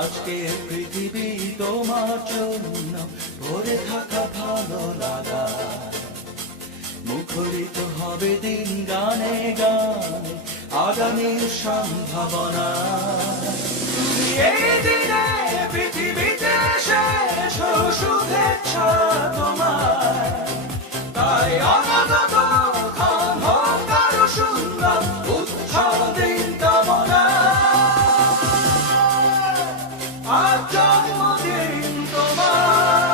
আজকে পৃথিবী তোমার জন্য ভরে থাকা ভালো লাগা, মুখরিত হবে দিন গানে গানে আগামীর সম্ভাবনা। তুমি এই দিনে পৃথিবীতে শেষ শুভেচ্ছা তোমার, তাই অনাগত ক্ষণ হোক আরো সুন্দর উৎসব দিন কামনা। আজ জন্মদিন তোমার,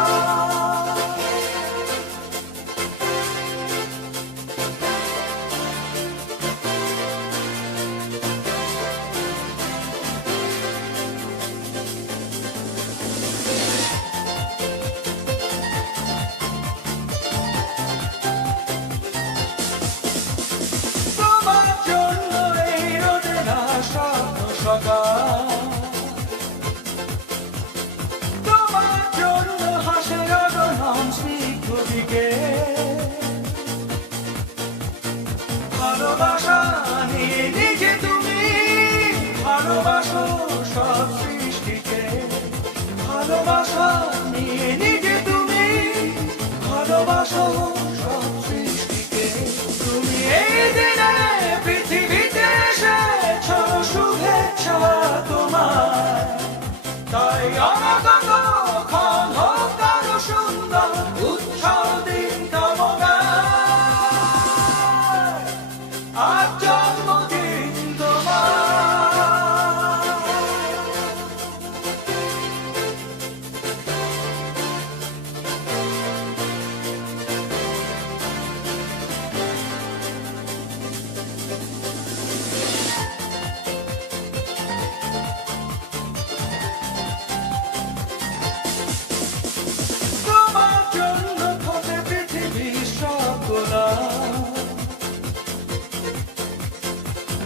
তোমার জন্য এই রোদে না স্বপ্ন সকাল, তোমার জন্য হাসে গগন স্নিগ্ধ দিকে। ভালোবাসা নিয়ে নিজে তুমি ভালোবাসো সব সৃষ্টিকে, ভালোবাসা নিয়ে নিজে তুমি ভালোবাসো সব সৃষ্টিকে। তুমি এই দিনে পৃথিবীতে এসেছ শুভেচ্ছা তোমার, তাই অনাগত ক্ষণ হোক আরো সুন্দর উৎসব দিন কামনা। আজ জন্মদিন তোমার, তোমার জন্য ঘটে পৃথিবীর সব গোলাপ,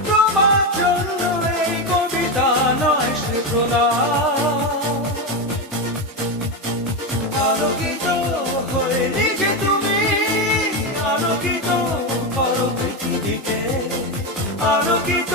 তোমার জন্য এই কবিতা নয় সে প্রলাপ। আলোকিত হয়ে নিজে তুমি আলোকিত করো পৃথিবীকে, আলোকিত